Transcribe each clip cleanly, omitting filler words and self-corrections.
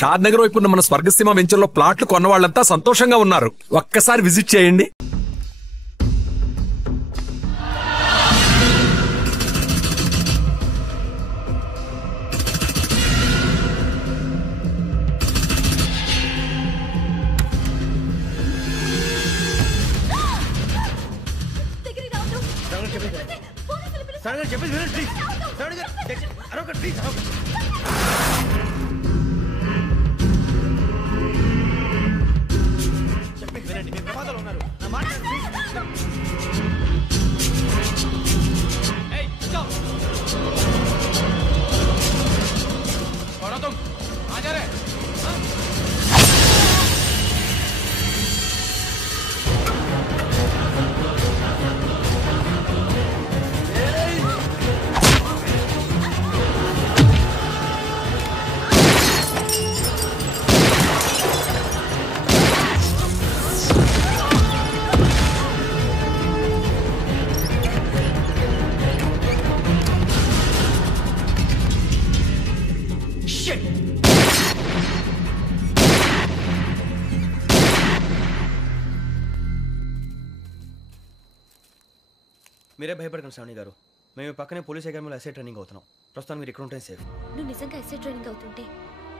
షాద్ నగర్ వైపు ఉన్న మన స్వర్గసీమ వెంచర్ లో ప్లాట్లు కొన్న వాళ్ళంతా సంతోషంగా ఉన్నారు. ఒక్కసారి విజిట్ చేయండి. మీరే భయపడకండి శ్రావణి గారు. మేము పక్కనే పోలీస్ అకాడమీలో ఎస్ఐ ట్రైనింగ్ అవుతున్నాం. ప్రస్తుతానికి మీరు ఇక్కడ ఉంటే సేఫ్. నువ్వు నిజంగా ఎస్ఐ ట్రైనింగ్ అవుతుంటే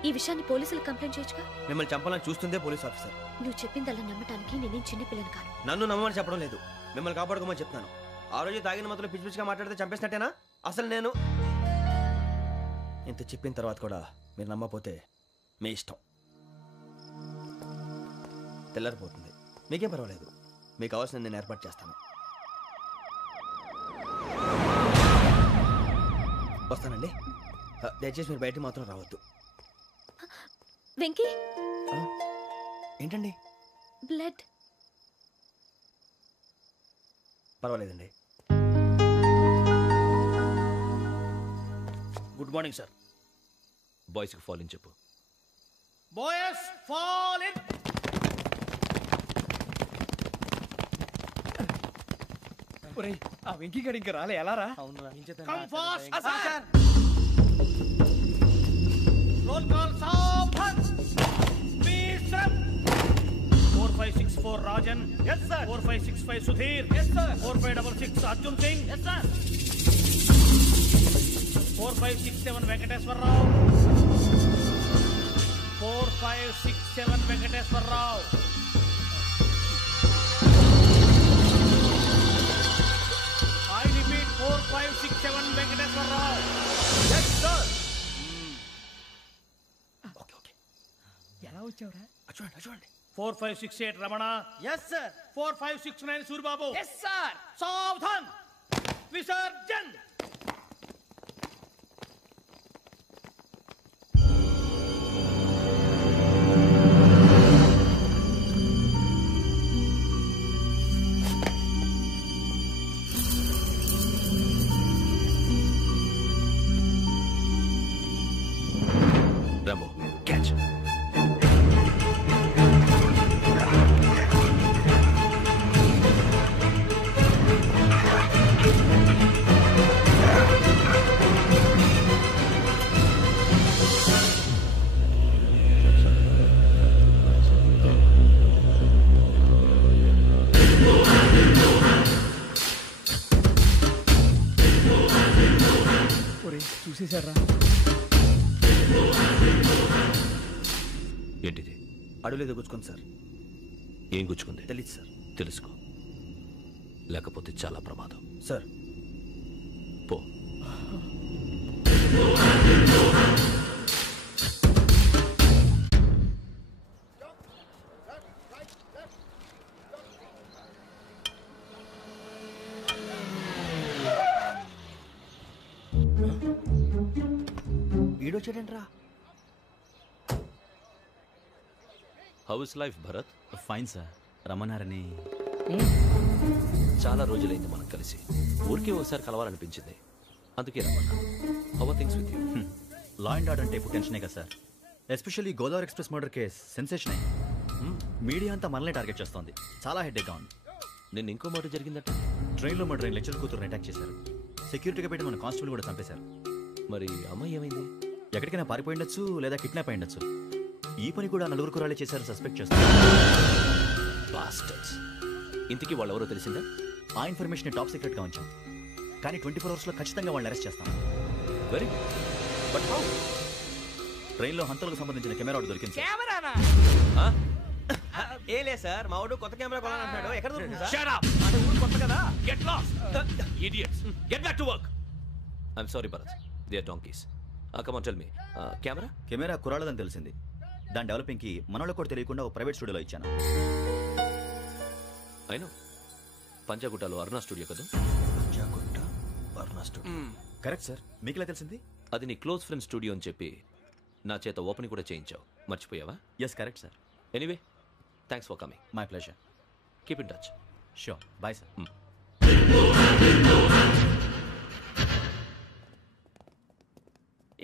ఈ విషయాన్ని పోలీసులకు కంప్లైంట్ చేయొచ్చుగా. మిమ్మల్ని చంపాలని చూస్తుందే పోలీస్ ఆఫీసర్. నువ్వు చెప్పిందల్లా నమ్మటానికి నేనేం చిన్న పిల్లని కాను. నన్ను నమ్మమని చెప్పడం లేదు, మిమ్మల్ని కాపాడుకోమని చెప్తాను. ఆ రోజు తాగిన మధ్యలో పిచ్చి పిచ్చిగా మాట్లాడితే చంపేసినట్టేనా? అసలు నేను ఇంత చెప్పిన తర్వాత కూడా మీరు నమ్మపోతే మీ ఇష్టం. తెల్లారిపోతుంది, మీకేం పర్వాలేదు. మీకు కావాల్సిన నేను ఏర్పాటు చేస్తాను. వస్తానండి. దయచేసి మీరు బయట మాత్రం రావద్దు. వెంకీ, ఏంటండి? బ్లడ్. పర్వాలేదండి. Good morning sir. బాయ్స్ కి ఫాల్ ఇన్ చెప్పు. Boys fall in. ఒరేయ్, ఆ వెంకీ గడి ఇంకా రాలే, ఎలా రా? Come fast sir. Roll call సావధాన్. విశ్రమ్. 4564 Rajan. yes sir. 4565 Sudheer. yes sir. 4566 Arjun Singh. yes sir. 4567 Venkateswararao. 4567 Venkateswararao. I repeat 4567 Venkateswararao. yes sir. Okay. ఎలా వచ్చావురా? చూడండి. 4568 Ramana. yes sir. 4569 Suribabu. yes sir. సావధాన్. Visarjan. Rambo, catch. ఒరేయ్, చూసేశారా? ఏంటిది? అడవిలో గుచ్చుకుంది సార్. ఏం గుచ్చుకుంది? తెలీదు సార్. తెలుసుకో, లేకపోతే చాలా ప్రమాదం. సార్ పో. వీడొచ్చాడంట్రా. How's life Bharat? Fine sir. రమ్మన్నారని. చాలా రోజులైంది మనం కలిసి. ఊరికే ఒకసారి కలవాలనిపించింది, అందుకే రమ్మన్నా. How are things with you? Law and order అంటే ఇప్పుడు టెన్షనే కదా sir. Especially Godavari Express murder case sensation అయింది. మీడియా అంతా మనల్ని టార్గెట్ చేస్తోంది. చాలా హెడ్ఏక్గా ఉంది. నిన్న ఇంకో మాట జరిగిందట. ట్రైన్లో మా ట్రైన్ లెక్చర్ కూతురుని అటాక్ చేశారు. సెక్యూరిటీగా పెట్టి మన కానిస్టేబుల్ కూడా చంపేశారు. మరి అమ్మాయి ఏమైంది? ఎక్కడికైనా పారిపోయి ఉండొచ్చు, లేదా కిడ్నాప్ అయి ఉండొచ్చు. ఈ పని కూడా నలుగురు కురాలే చేశారు సస్పెక్ట్ చేస్తారు. బాస్టర్స్. ఇంతకీ వాళ్ళెవరో తెలిసిందా? ఆ ఇన్ఫర్మేషన్ టాప్ సీక్రెట్ గా ఉంచాం, కానీ 24 hours లో ఖచ్చితంగా వాళ్ళని అరెస్ట్ చేస్తాం. Very but how? ట్రైన్లో హంతలకు సంబంధించిన కెమెరా ఒకటి దొరికింది సార్. కెమెరానా? ఏ లే సార్, మా వాడు కొత్త కెమెరా కొనాలంటున్నాడు. ఎక్కడ దొరుకుతుంది సార్? Shut up! అంటే ఊరు కొత్త కదా. Get lost! Idiots! Get back to work! I'm sorry, Bharat. They are donkeys. Come on, tell me. Camera? Camera కురాలదని తెలిసింది. దాని డెవలపింగ్ కి మనోళ్ళకి కూడా తెలియకుండా ఒక ప్రైవేట్ స్టూడియోలో ఇచ్చాను. I know. పంజాగుట్టలో అరుణ స్టూడియో కదా? పంజాగుట్ట అరుణ స్టూడియో. Correct sir. మీకు ఎలా తెలిసింది? అది నీ క్లోజ్ ఫ్రెండ్ స్టూడియో అని చెప్పి నా చేత ఓపెన్ కూడా చేయించావు. మర్చిపోయావా? Yes correct sir. Anyway, thanks for coming. My pleasure. Keep in touch. Sure. Bye sir.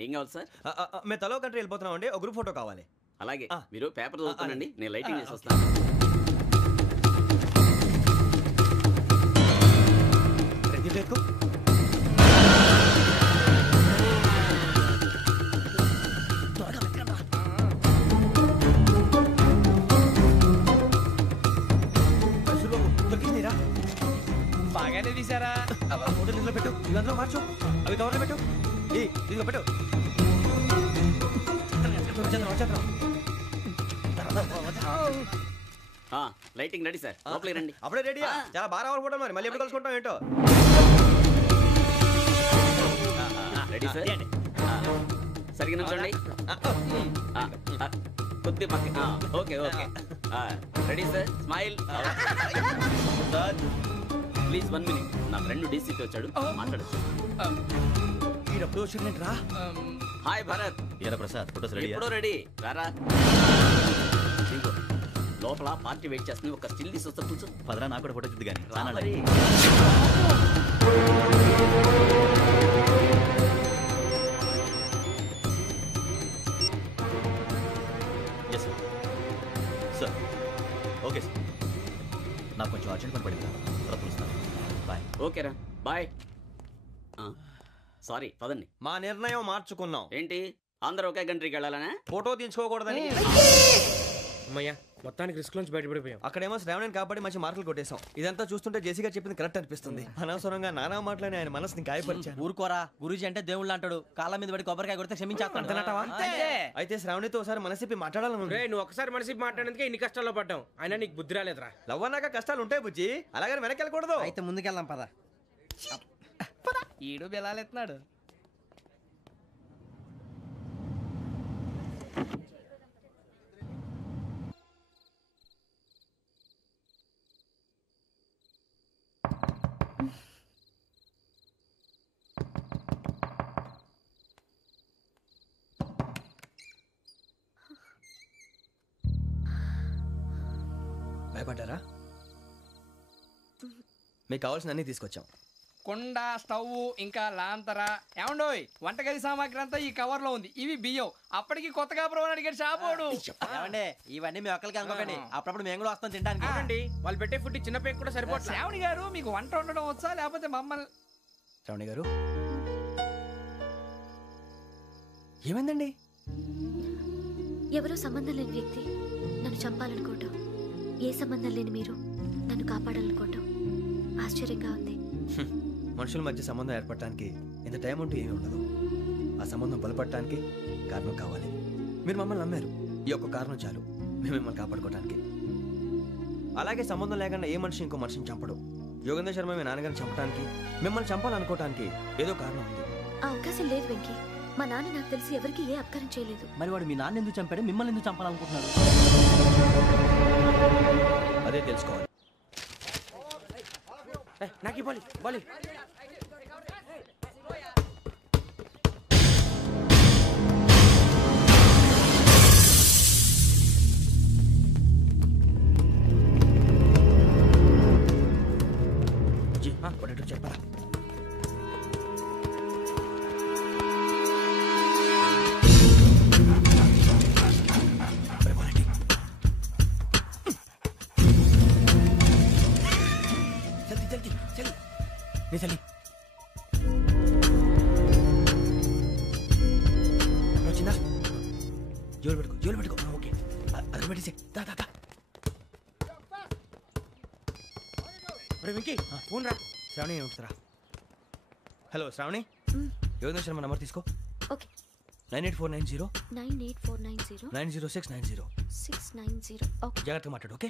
ఏం కావాలి సార్? మేము తలో కంట్రీ వెళ్ళిపోతున్నాం అండి. ఒక గ్రూప్ ఫోటో కావాలి. అలాగే, మీరు పేపర్ చదువుతానండి, నేను లైటింగ్ చేసి వస్తాను. రెడీ లేకు. బాగానే తీసారా? ఫోటో ఇందులో పెట్టు, ఇవి అందులో మార్చు, అవి కవర్లో పెట్టు. ఇదిగో పెట్టు. లైటింగ్ రెడీ సార్, లోపలికి రండి. అప్పుడే రెడీ. చాలా బాగా రావాలి ఫోటో. మరి మళ్ళీ ఎప్పుడు కలుసుకుంటాం ఏంటో. Ready sir. సరిగ్గా నుంచోండి. కొద్ది పక్క. Okay okay. Ready sir. Smile. Please 1 minute. నా ఫ్రెండ్ డీసీకి వచ్చాడు, మాట్లాడచ్చు. రా. హాయ్ భరత్. ఏరా ప్రసాద్, ఫోటోస్ రెడీ? ఎప్పుడో రెడీ. రారా. లోపల పార్టీ వెయిట్ చేస్తుంది, ఒక స్టిల్ తీసి వస్తా కూర్చో. పదరా, నాకు కూడా ఫోటో చూద్ది కానీ. మరి yes sir. Sir okay sir. నాకు కొంచెం అర్జెంట్ పని పడింది, తర్వాత చూస్తాను. బాయ్. ఓకేరా, బాయ్. సారీ, పదండి. మా నిర్ణయం మార్చుకున్నాం. ఏంటి, అందరూ ఒకే కంట్రీకి వెళ్ళాలనే? ఫోటో తీసుకోకూడదని. అమ్మయ్యా, మొత్తానికి రిస్క్ నుంచి బయటపడిపోయాం. అక్కడేమో శ్రావణిని కాబట్టి మంచి మార్కులు కొట్టేశాం. ఇదంతా చూస్తుంటే జేసీగా చెప్పింది కరెక్ట్ అనిపిస్తుంది. అనవసరంగా నానా మాటలని ఆయన మనసుని గాయపరిచాను. ఊరుకోరా, గురూజీ అంటే దేవుళ్ళు అంటాడు. కాళ్ళ మీద పడి కొబ్బరికాయ కొడితే క్షమించేస్తాడు. అయితే శ్రావణితో ఒకసారి మనసిప్పి మాట్లాడాలను. నువ్వు ఒకసారి మనసిప్పి మాట్లాడేందుకే ఇన్ని కష్టాల్లో పడ్డాం. అయినా నీకు బుద్ధి రాలేదురా. లవ్ అన్నాక కష్టాలు ఉంటాయి బుజ్జి, అలాగని వెనక్కి వెళ్ళకూడదు. అయితే ముందుకెళ్దాం పద. ఈడు బెలాలెత్తున్నాడు. భయపడ్డారా? మీకు కావాల్సిన అన్ని తీసుకొచ్చాం. కుండ, స్టవ్, ఇంకా లాంతర. ఏమండోయ్, వంటగది సామాగ్రి అంతా ఈ కవర్ లో ఉంది. ఇవి బియ్యం. అప్పటికి కొత్తగా బ్రౌన్ అడిగాడు షాపోడు. ఏమండి, ఇవన్నీ మీ ఒక్కరికి అనుకోకండి, అప్పుడప్పుడు మేము కూడా వస్తాం తినడానికి. వాళ్ళు పెట్టే ఫుడ్ చిన్న పేరు కూడా సరిపోతుంది. శ్రావణి గారు, మీకు వంట వండడం వచ్చా, లేకపోతే మమ్మల్ని? శ్రావణి గారు, ఏమైందండి? ఎవరో సంబంధం లేని వ్యక్తి నన్ను చంపాలనుకోవటం, ఏ సంబంధం లేని మీరు నన్ను కాపాడాలనుకోవటం ఆశ్చర్యంగా ఉంది. మనుషుల మధ్య సంబంధం ఏర్పడటానికి ఇంత టైం ఉంటూ ఏమీ ఉండదు. ఆ సంబంధం బలపడటానికి కారణం కావాలి. మీరు మమ్మల్ని నమ్మారు, ఈ ఒక్క కారణం చాలు మేము మిమ్మల్ని కాపాడుకోవడానికి. అలాగే సంబంధం లేకుండా ఏ మనిషి ఇంకో మనిషిని చంపడు. యోగేంద్ర శర్మ మీ నాన్నగారిని చంపడానికి, మిమ్మల్ని చంపాలనుకోవటానికి ఏదో కారణం ఉంది. ఆ అవకాశం లేదు వెంకీ. మా నాన్న నాకు తెలిసి ఎవరికి ఏ అపకారం చేయలేదు. మరి వాడు మీ నాన్న ఎందుకు చంపాడు, మిమ్మల్ని ఎందుకు చంపాలనుకుంటున్నాడు? అదే తెలుసుకోవాలి. నాకు బాలి బాలి. చెప్పరా? చలి వచ్చిందా? జోలు పెట్టుకో, జోలు పెట్టుకో. పట్టుకో ఓకే అది పెట్టేసి దా దా దా వెంకీ ఫోన్ రా శ్రావణి ఉంటుందిరా హలో శ్రావణి యోగేంద్ర శర్మ నంబర్ తీసుకో ఓకే 98490 98490 90690 690 ఓకే జాగ్రత్తగా మాట్లాడు ఓకే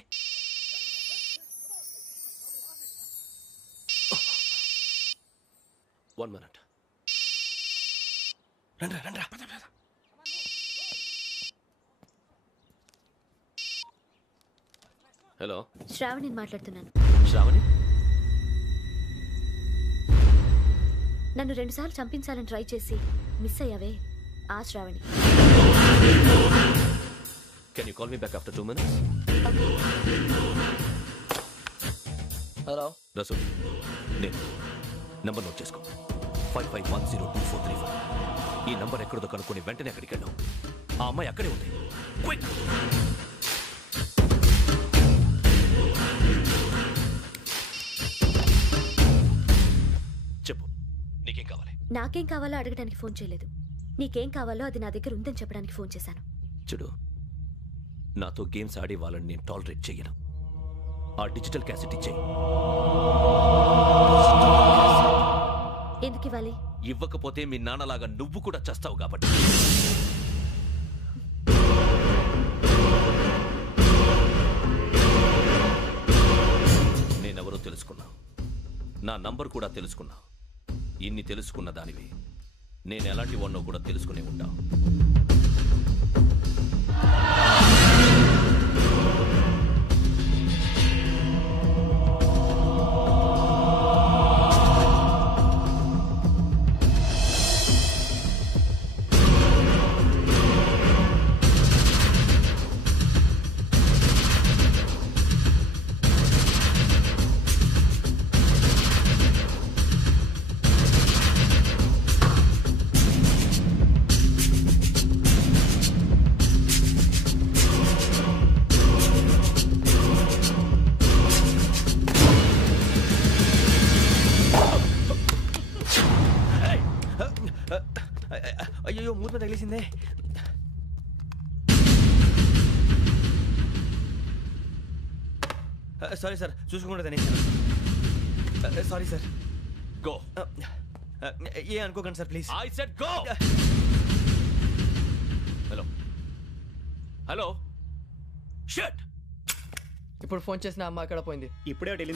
వన్ మినిట్ రండ్రా రండ్రా హలో శ్రావణిని మాట్లాడుతున్నాను. శ్రావణి నన్ను 2 సార్లు చంపించాలని ట్రై చేసి మిస్ అయ్యావే ఆ Shravani. Can you call me back after 2 minutes? Hello Rasool నేను నంబర్ నోట్ చేసుకో 55102434. ఈ నంబర్ ఎక్కడదో కనుక్కొని వెంటనే అక్కడికి వెళ్ళాం. ఆ అమ్మాయి అక్కడే ఉంది. క్విక్ చెప్పు, నీకేం కావాలి? నాకేం కావాలో అడగడానికి ఫోన్ చేయలేదు. నీకేం కావాలో అది నా దగ్గర ఉందని చెప్పడానికి ఫోన్ చేశాను. చూడు, నాతో గేమ్స్ ఆడే వాళ్ళని నేను టాలరేట్ చెయ్యను. ఆ డిజిటల్ క్యాసెట్ ఇచ్చేయి. ఎందుకు ఇవ్వాలి? ఇవ్వకపోతే మీ నాన్నలాగా నువ్వు కూడా చేస్తావు కాబట్టి. నేనెవరో తెలుసుకున్నా, నా నంబర్ కూడా తెలుసుకున్నా. ఇన్ని తెలుసుకున్న దానివి నేను ఎలాంటి వాడినో కూడా తెలుసుకునే ఉంటా. అయ్యో మూత తగిలేసిందే. సారీ సార్, చూసుకుంటా తినేసాను. Sorry sir. గో. ఏ అనుకోకండి sir please. I said go. Hello hello shut. ఇప్పుడు ఫోన్ చేసిన అమ్మ అక్కడ పోయింది. ఇప్పుడే ఢిల్లీ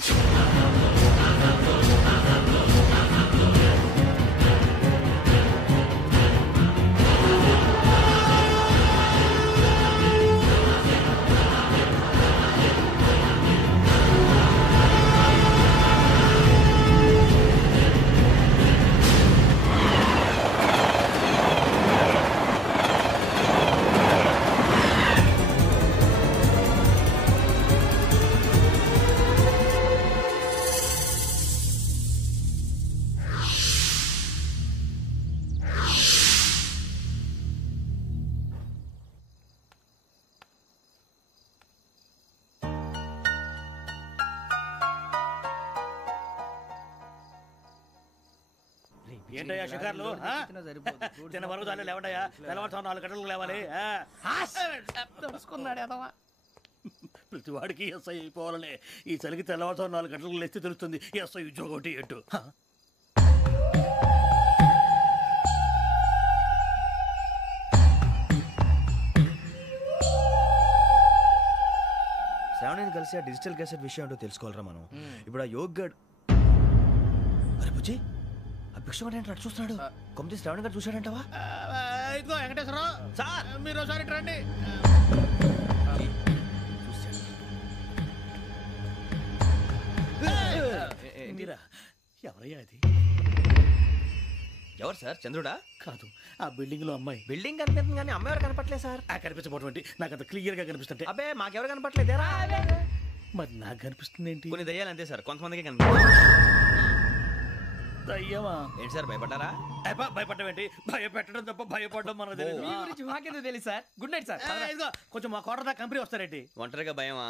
ఏంటయ్యా షికార్లు? తిన్న వరకు చాలే లేవండయ్యా. తెల్లవారుతాం 4 గంటలకు లేవాలి. ప్రతి వాడికి ఎస్ఐ అయిపోవాలనే ఈ చలికి తెల్లవారుతాం 4 గంటలకు లేస్తే తెలుస్తుంది ఎస్ఐ ఉద్యోగం ఒకటి ఎటు. శ్రావణిని కలిసి ఆ డిజిటల్ క్యాసెట్ విషయం ఏంటో తెలుసుకోవాలరా మనం. ఇప్పుడు ఆ యోగ్ గడ్ అరే బుజ్జి, ఆ భిక్షం ఏంటో అటు చూస్తున్నాడు. కొమ్మతి శ్రావణి గారు చూశాడంటావా? ఇదిగో వెంకటేశ్వరరావు సార్, మీరు ఒకసారి రండి. ఎవరయ్యా అది? ఎవరు సార్? చంద్రుడా? కాదు, ఆ బిల్డింగ్ లో అమ్మాయి. బిల్డింగ్ కనిపిస్తుంది కానీ అమ్మాయి ఎవరు కనపట్లేదు సార్. కనిపించబోటువంటి నాకు అంత క్లియర్ గా కనిపిస్తుంటే. అబ్బే మాకెవరు కనపట్లేదేరా? మరి నాకు కనిపిస్తుంది ఏంటి? కొన్ని దయ్యాలు అంతే సార్, కొంతమందికి కనిపిస్తుంది. దయ్యమా? ఏంటి సార్ భయపడ్డారా? భయపడడం ఏంటి? భయపెట్టడం తప్ప భయపడడం మనకు తెలియదు. మీ గురించి మాకెందుకు తెలుసు సార్? Good night sir. ఇదిగో కొంచెం మా కోట దాకా కంపెనీ వస్తారేంటి? ఒంటరిగా భయమా?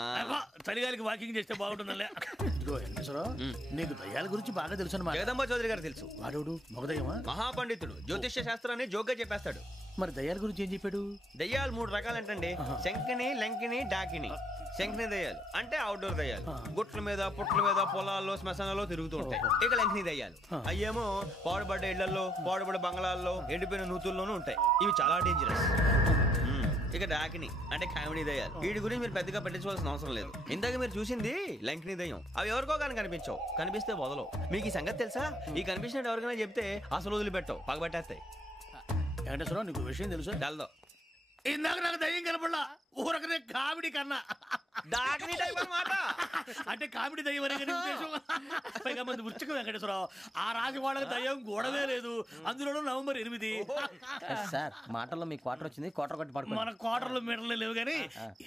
చలిగాలికి వాకింగ్ చేస్తే బాగుంటుందిలే. ఇదిగో వెంకటేశ్వరరావు, నీకు దయ్యాల గురించి బాగా తెలుసు అన్నమాట. జగదంబ చౌదరి గారు తెలుసు. వాడోడు మగదయ్యమా? మహాపండితుడు, జ్యోతిష్య శాస్త్రాన్ని జోగ్గా చెప్పేస్తాడు. మరి దయ్యాల గురించి ఏం చెప్పాడు? దయ్యాలు 3 రకాలంటండి. శంకిని, లంకిని, డాకిని. శంకిని దయ్యాలు అంటే అవుట్డోర్ దయ్యాలు, గుట్ల మీద పుట్ల మీద పొలాల్లో శ్మశానాల్లో తిరుగుతూ ఉంటాయి. ఇక లంకిని దయ్యాలు అయ్యేమో పాడుబడ్డ ఇళ్లలో, పాడుబడ్డ బంగ్లాల్లో, ఎండిపోయిన నూతుల్లోనూ ఉంటాయి. ఇవి చాలా డేంజరస్. ఇక డాకిని అంటే కామెడీ దయ్యాలు. వీటి గురించి మీరు పెద్దగా పట్టించుకోవాల్సిన అవసరం లేదు. ఇందాక మీరు చూసింది లంకిని దయ్యం. అవి ఎవరికో కానీ కనిపించవు, కనిపిస్తే వదలవు. మీకు ఈ సంగతి తెలుసా? ఈ కనిపించినట్టు ఎవరికైనా చెప్తే అసలు వదిలిపెట్టవు, పగబట్టేస్తాయి. వెంకటేశ్వరరావు నీకు విషయం తెలుసు? డల్దో ఇందాక నాకు దయ్యం కనపడలా, ఊరకనే కామెడీ కన్నా. డాకిని టైప్ అన్నమాట. అంటే కామెడీ దయ్యం అనే కదా ఉద్దేశం. పైగా మంది ఉచ్చక వెంకటేశ్వరరావు, ఆ రాజు వాళ్ళకి దయ్యం గొడవే లేదు. అందులోనూ నవంబర్ 8. సార్ మాటల్లో మీ క్వార్టర్ వచ్చింది, క్వార్టర్ కొట్టి పడుకో. మన క్వార్టర్లో మీటర్లు లేవు కానీ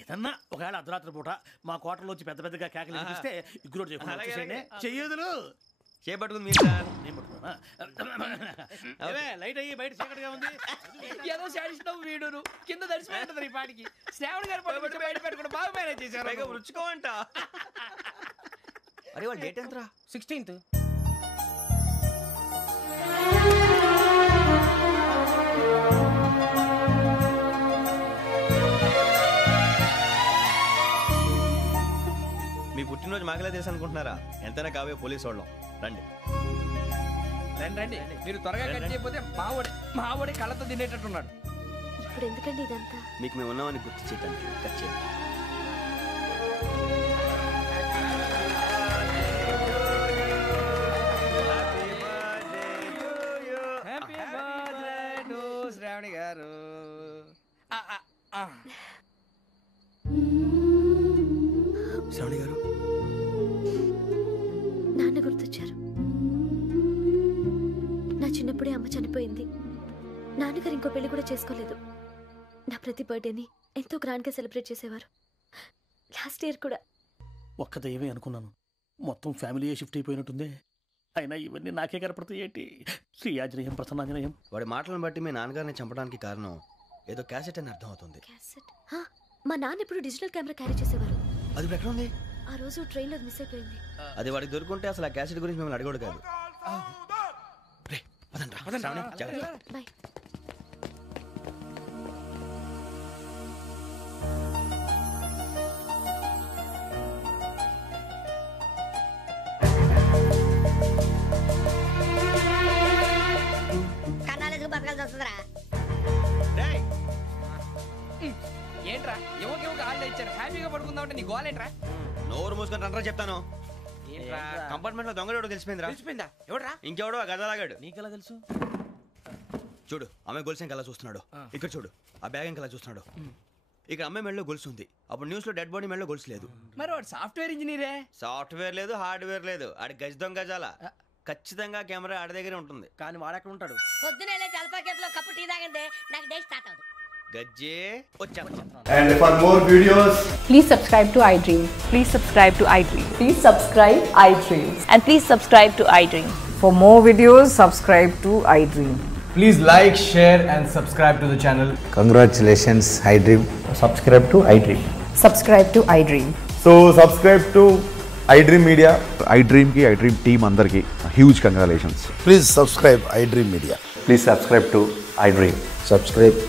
ఏదన్నా ఒకవేళ అర్ధరాత్రి పూట మా క్వార్టర్లో వచ్చి పెద్ద పెద్దగా కేకలు ఇస్తే ఇగ్గురు చెయ్యదులు చేపట్టుకుంది మీరు సార్. లైట్ అయ్యి బయట చీకటిగా ఉంది. ఏదో శాడిస్తావు వీడును కింద దర్శనం ఈ పాటికి. శ్రావణ్ గారు పట్టుబడి బయట పెట్టుకుని బాగా మేనేజ్ చేశారు. రుచుకోమంట. అరే వాళ్ళ డేట్ ఎంతరా? 16th. మీ పుట్టినరోజు మాకలే తెలుసు అనుకుంటున్నారా? ఎంతైనా కావే పోలీసు వాళ్ళం. రండి రండి. మీరు త్వరగా కట్ చేయకపోతే మావడి కళ్ళతో తినేటట్టున్నాడు. ఇప్పుడు ఎందుకండి ఇదంతా? మీకు మేము ఉన్నామని గుర్తు చేయడానికి కట్ చేయండి. హ్యాపీ బర్త్డే టు శ్రావణి గారు. శ్రావణి గారు నాన్న గుర్తొచ్చారు. నా చిన్నప్పుడే అమ్మ చనిపోయింది. నాన్నగారు ఇంకో పెళ్లి కూడా చేసుకోలేదు. నా ప్రతి బర్త్డేని ఎంతో గ్రాండ్గా సెలబ్రేట్ చేసేవారు. లాస్ట్ ఇయర్ కూడా. ఒక్క దయ్యమే అనుకున్నాను, మొత్తం ఫ్యామిలీ షిఫ్ట్ అయిపోయినట్టుందే. అయినా ఇవన్నీ నాకే కనపడతాయి ఏంటి? శ్రీ ఆంజనేయం ప్రసన్నాంజనేయం. వాడి మాటలను బట్టి మీ నాన్నగారిని చంపడానికి కారణం ఏదో క్యాసెట్ అని అర్థం అవుతుంది. క్యాసెట్? మా నాన్న ఎప్పుడు డిజిటల్ కెమెరా క్యారీ చేసేవారు. అది ఎక్కడ ఉంది? ఆ రోజు ట్రైన్లో మిస్ అయిపోయింది. అది వాడికి దొరుకుంటే అసలు ఆ క్యాసెట్ గురించి మిమ్మల్ని అడగడు కాదు. బాయ్. ఏంట్రా ఎవరికి ఆళ్ళు ఇచ్చారు? హ్యాపీగా పడుకుందామంటే నీ గోల్ ఏంట్రా? నోరు మూసుకొని రండ్రా చెప్తాను. కంపార్ట్మెంట్ లో దొంగడు తెలిసిపోయిందిరా. తెలిసిపోయిందా? ఎవడ్రా? ఇంకెవడో ఆ గదలాగాడు. నీకెలా తెలుసు? చూడు అమ్మాయి గొలుసు ఇంకలా చూస్తున్నాడు. ఇక్కడ చూడు ఆ బ్యాగ్ ఇంకలా చూస్తున్నాడు. ఇక్కడ అమ్మాయి మెడలో గొలుసు ఉంది. అప్పుడు న్యూస్ లో డెడ్ బాడీ మెడలో గొలుసు లేదు. మరి వాడు సాఫ్ట్వేర్ ఇంజనీరే. సాఫ్ట్వేర్ లేదు, హార్డ్వేర్ లేదు. ఆడి గజ దొంగ గజాల. ఖచ్చితంగా కెమెరా ఆడి దగ్గరే ఉంటుంది. కానీ వాడెక్కడ ఉంటాడు? పొద్దునే జలపా కేఫ్లో కప్పు టీ తాగిందే నాకు డే స్టార్ట్ అవుతుంది. గజ్జే వచ్చా. And for more videos, please subscribe to iDream. Please subscribe to iDream. Please subscribe iDream. And please subscribe to iDream. For more videos, subscribe to iDream. please like, share and subscribe to the channel. Congratulations, iDream. Subscribe to iDream. Subscribe to iDream. So subscribe to iDream Media. iDream ki iDream team andarki huge congratulations. Please subscribe iDream Media. Please subscribe to iDream. Subscribe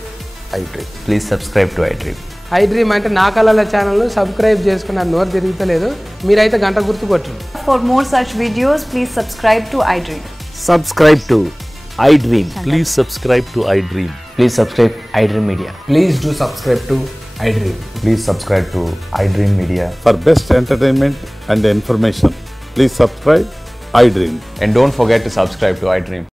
iDream. Please subscribe to iDream. iDream అంటే నా కళల channel subscribe చేసుకున్న నోరు తిరుగుతలేదు. మీరైతే గంట గుర్తు కొట్టండి. For more such videos, please subscribe to iDream. Subscribe to iDream. Please subscribe to iDream. Please subscribe iDream Media. Please do subscribe to iDream. Please subscribe to iDream Media. For best entertainment and information, please subscribe iDream. And don't forget to subscribe to iDream.